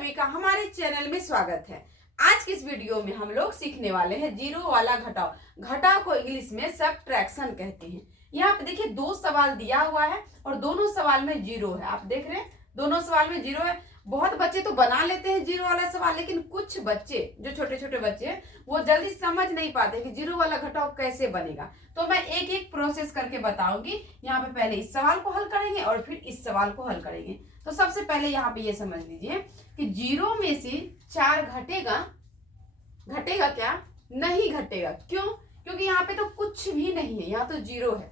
सभी का हमारे चैनल में स्वागत है। आज की इस वीडियो में हम लोग सीखने वाले हैं जीरो वाला घटाव। घटाव को इंग्लिश में सबट्रैक्शन कहते हैं। यहाँ पे देखिए दो सवाल दिया हुआ है और दोनों सवाल में जीरो है। आप देख रहे हैं दोनों सवाल में जीरो है। बहुत बच्चे तो बना लेते हैं जीरो वाला सवाल, लेकिन कुछ बच्चे जो छोटे छोटे बच्चे हैं वो जल्दी समझ नहीं पाते कि जीरो वाला घटाव कैसे बनेगा। तो मैं एक एक प्रोसेस करके बताऊंगी। यहाँ पे पहले इस सवाल को हल करेंगे और फिर इस सवाल को हल करेंगे। तो सबसे पहले यहाँ पे ये समझ लीजिए कि जीरो में से 4 घटेगा। घटेगा क्या? नहीं घटेगा। क्यों? क्योंकि यहाँ पे तो कुछ भी नहीं है, यहाँ तो जीरो है।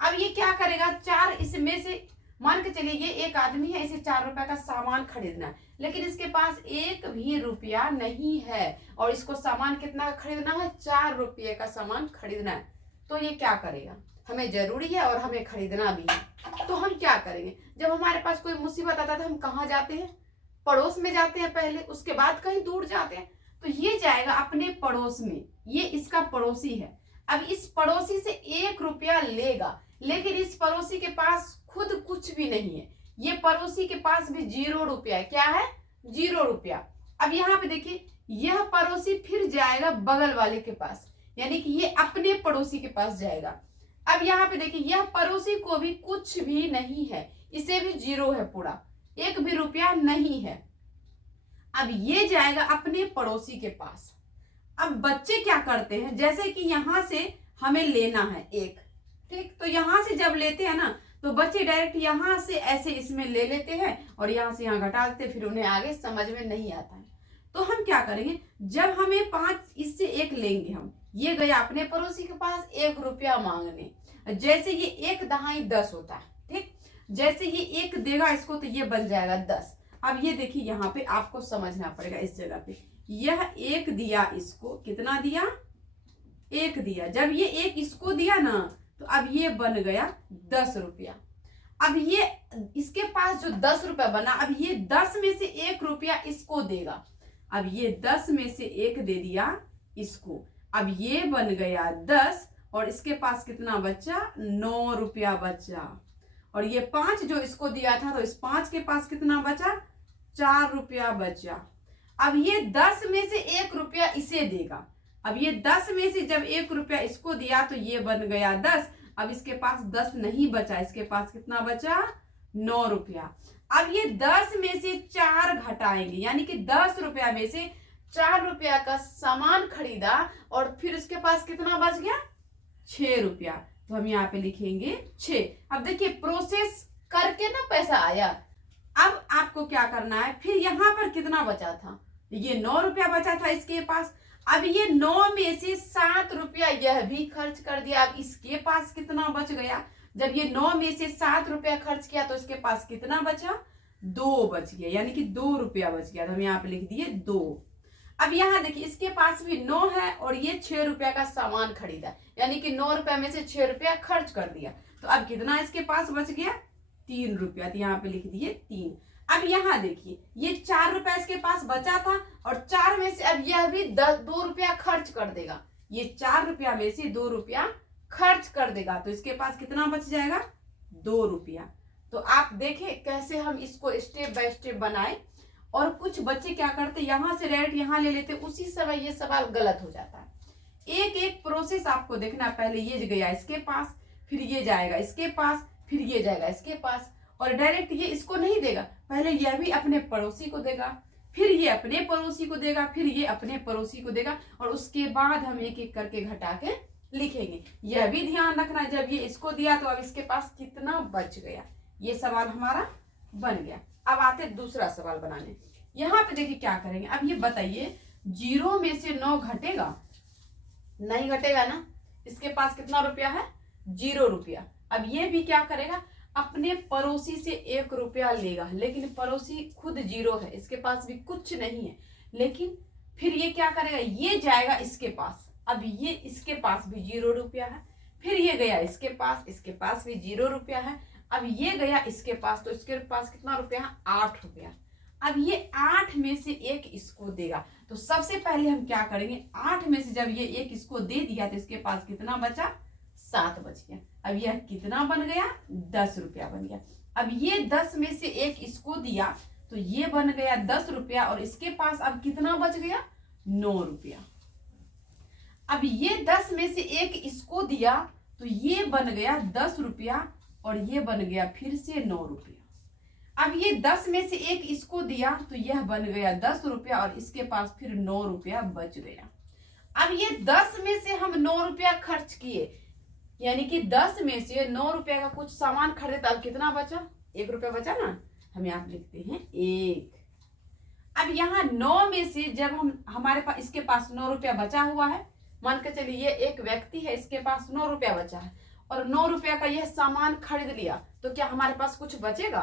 अब ये क्या करेगा? 4 इसमें से मान के चलिए ये एक आदमी है, इसे 4 रुपए का सामान खरीदना है, लेकिन इसके पास एक भी रुपया नहीं है और इसको सामान कितना खरीदना है? 4 रुपये का सामान खरीदना है। तो ये क्या करेगा? हमें जरूरी है और हमें खरीदना भी है। तो हम क्या करेंगे? जब हमारे पास कोई मुसीबत आता है तो हम कहाँ जाते हैं? पड़ोस में जाते हैं पहले, उसके बाद कहीं दूर जाते हैं। तो ये जाएगा अपने पड़ोस में, ये इसका पड़ोसी है। अब इस पड़ोसी से 1 रुपया लेगा, लेकिन इस पड़ोसी के पास खुद कुछ भी नहीं है। ये पड़ोसी के पास भी 0 रुपया। क्या है? 0 रुपया। अब यहाँ पे देखिए यह पड़ोसी फिर जाएगा बगल वाले के पास, यानी कि ये अपने पड़ोसी के पास जाएगा। अब यहाँ पे देखिए यह पड़ोसी को भी कुछ भी नहीं है, इसे भी 0 है, पूरा एक भी रुपया नहीं है। अब ये जाएगा अपने पड़ोसी के पास। अब बच्चे क्या करते हैं, जैसे कि यहां से हमें लेना है एक, ठीक, तो यहां से जब लेते हैं ना तो बच्चे डायरेक्ट यहां से ऐसे इसमें ले लेते हैं और यहां से यहां घटा देते, फिर उन्हें आगे समझ में नहीं आता है। तो हम क्या करेंगे, जब हमें 5 इससे 1 लेंगे हम, ये गया अपने पड़ोसी के पास 1 रुपया मांगने। जैसे ये 1 दहाई 10 होता है, ठीक, जैसे ये 1 देगा इसको तो ये बन जाएगा 10। अब ये देखिए यहाँ पे आपको समझना पड़ेगा, इस जगह पे यह 1 दिया, इसको कितना दिया? 1 दिया। जब ये 1 इसको दिया ना तो अब ये बन गया 10 रुपया। अब ये इसके पास जो 10 रुपया बना, अब ये 10 में से 1 रुपया इसको देगा। अब ये 10 में से 1 दे दिया इसको, अब ये बन गया 10 और इसके पास कितना बचा? 9 रुपया बचा। और ये 5 जो इसको दिया था तो इस 5 के पास कितना बचा? 4 रुपया बचा। अब ये 10 में से 1 रुपया इसे देगा। अब ये 10 में से जब 1 रुपया इसको दिया तो ये बन गया 10। अब इसके पास 10 नहीं बचा, इसके पास कितना बचा? 9 रुपया। अब ये 10 में से 4 घटाएंगे, यानी कि 10 रुपया में से 4 रुपया का सामान खरीदा और फिर उसके पास कितना बच गया? 6 रुपया। तो हम यहाँ पे लिखेंगे 6। अब देखिए प्रोसेस करके ना पैसा आया। अब आपको क्या करना है, फिर यहाँ पर कितना बचा था? ये 9 रुपया बचा था इसके पास। अब ये 9 में से 7 रुपया यह भी खर्च कर दिया। अब इसके पास कितना बच गया? जब ये 9 में से 7 रुपया खर्च किया तो इसके पास कितना बचा? 2 बच गया, यानी कि 2 रुपया बच गया। तो हम यहाँ पे लिख दिए 2। अब यहाँ देखिए इसके पास भी 9 है और ये 6 रुपया का सामान खरीदा, यानी कि 9 रुपया में से 6 रुपया खर्च कर दिया। तो अब कितना इसके पास बच गया? 3 रुपया। तो यहाँ पे लिख दिए 3। अब यहाँ देखिए ये 4 रुपया इसके पास बचा था और 4 में से अब यह भी 2 रुपया खर्च कर देगा। ये 4 रुपया में से 2 रुपया खर्च कर देगा तो इसके पास कितना बच जाएगा? 2 रुपया। तो आप देखें कैसे हम इसको स्टेप बाय स्टेप बनाए। और कुछ बच्चे क्या करते, यहाँ से डायरेक्ट यहाँ ले लेते, उसी समय ये सवाल गलत हो जाता है। एक एक प्रोसेस आपको देखना। पहले ये गया इसके पास, फिर ये जाएगा इसके पास, फिर ये जाएगा इसके पास, और डायरेक्ट ये इसको नहीं देगा, पहले यह भी अपने पड़ोसी को देगा, फिर ये अपने पड़ोसी को देगा, फिर ये अपने पड़ोसी को देगा, और उसके बाद हम एक एक करके घटा के लिखेंगे। यह भी ध्यान रखना, जब ये इसको दिया तो अब इसके पास कितना बच गया। ये सवाल हमारा बन गया। अब आते दूसरा सवाल बनाने। यहाँ पे देखिए क्या करेंगे। अब ये बताइए 0 में से 9 घटेगा? नहीं घटेगा ना। इसके पास कितना रुपया है? 0 रुपया। अब ये भी क्या करेगा, अपने पड़ोसी से 1 रुपया लेगा, लेकिन पड़ोसी खुद 0 है, इसके पास भी कुछ नहीं है। लेकिन फिर ये क्या करेगा, ये जाएगा इसके पास। अब ये इसके पास भी 0 रुपया है, फिर ये गया इसके पास भी 0 रुपया है। अब ये गया इसके पास, तो इसके पास कितना रुपया है? 8 रुपया। अब ये 8 में से 1 इसको देगा। तो सबसे पहले हम क्या करेंगे, 8 में से जब ये 1 इसको दे दिया तो इसके पास कितना बचा? 7 बच गया। अब यह कितना बन गया? 10 रुपया बन गया। अब ये 10 में से 1 इसको दिया तो ये बन गया 10 रुपया और इसके पास अब कितना बच गया 9 रुपया। अब ये 10 में से एक इसको दिया तो ये बन गया 10 रुपया और ये बन गया फिर से 9 रुपया। अब ये 10 में से एक इसको दिया तो यह बन गया 10 रुपया और इसके पास फिर 9 रुपया बच गया। अब ये 10 में से हम 9 रुपया खर्च किए, यानी कि 10 में से 9 रुपया का कुछ सामान खरीदे तो अब कितना बचा 1 रुपया बचा ना, हम यहाँ पे लिखते हैं 1। अब यहाँ 9 में से जब हम हमारे पास इसके पास 9 रुपया बचा हुआ है, मान के चलिए ये एक व्यक्ति है, इसके पास 9 रुपया बचा है और 9 रुपया का यह सामान खरीद लिया तो क्या हमारे पास कुछ बचेगा?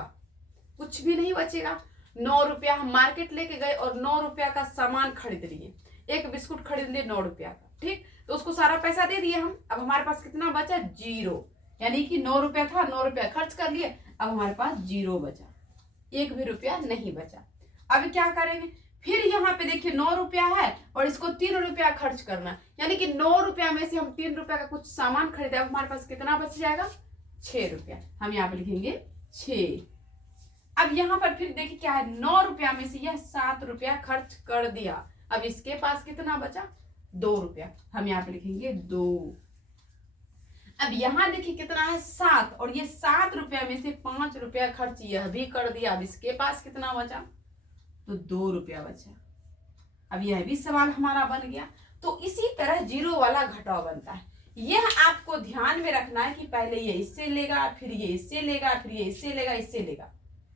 कुछ भी नहीं बचेगा। 9 रुपया हम मार्केट लेके गए और 9 रुपया का सामान खरीद लिए, एक बिस्कुट खरीद लिए 9 रुपया का, ठीक, तो उसको सारा पैसा दे दिए हम। अब हमारे पास कितना बचा 0, यानी कि 9 रुपया था, 9 रुपया खर्च कर लिए, अब हमारे पास 0 बचा, 1 भी रुपया नहीं बचा। अब क्या करेंगे, फिर यहाँ पे देखिए 9 रुपया है और इसको 3 रुपया खर्च करना, यानी कि 9 रुपया में से हम 3 रुपया का कुछ सामान खरीदे, अब हमारे पास कितना बच जाएगा 6 रुपया, हम यहाँ पे लिखेंगे 6। अब यहाँ पर फिर देखिए क्या है, 9 रुपया में से यह 7 रुपया खर्च कर दिया, अब इसके पास कितना बचा 2 रुपया, हम यहाँ पे लिखेंगे 2। अब यहाँ देखिए कितना है 7 और ये 7 रुपया में से 5 रुपया खर्च यह भी कर दिया, अब इसके पास कितना बचा तो 2 रुपया बचा। अब यह भी सवाल हमारा बन गया। तो इसी तरह जीरो वाला घटाव बनता है। यह आपको ध्यान में रखना है कि पहले ये इससे लेगा, फिर ये इससे लेगा, फिर ये इससे लेगा, इससे लेगा,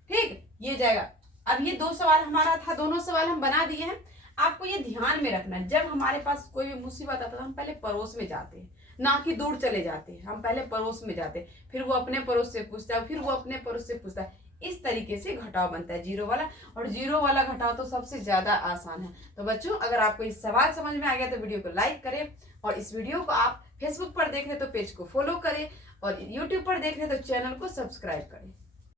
ठीक, ये जाएगा। अब ये 2 सवाल हमारा था, दोनों सवाल हम बना दिए हैं। आपको ये ध्यान में रखना है, जब हमारे पास कोई भी मुसीबत आता है हम पहले पड़ोस में जाते हैं, ना कि दूर चले जाते हैं, हम पहले पड़ोस में जाते हैं, फिर वो अपने पड़ोस से पूछता है, फिर वो अपने पड़ोस से पूछता है। इस तरीके से घटाव बनता है जीरो वाला, और जीरो वाला घटाव तो सबसे ज्यादा आसान है। तो बच्चों, अगर आपको इस सवाल समझ में आ गया तो वीडियो को लाइक करें, और इस वीडियो को आप फेसबुक पर देख रहे तो पेज को फॉलो करें, और यूट्यूब पर देख रहे तो चैनल को सब्सक्राइब करें।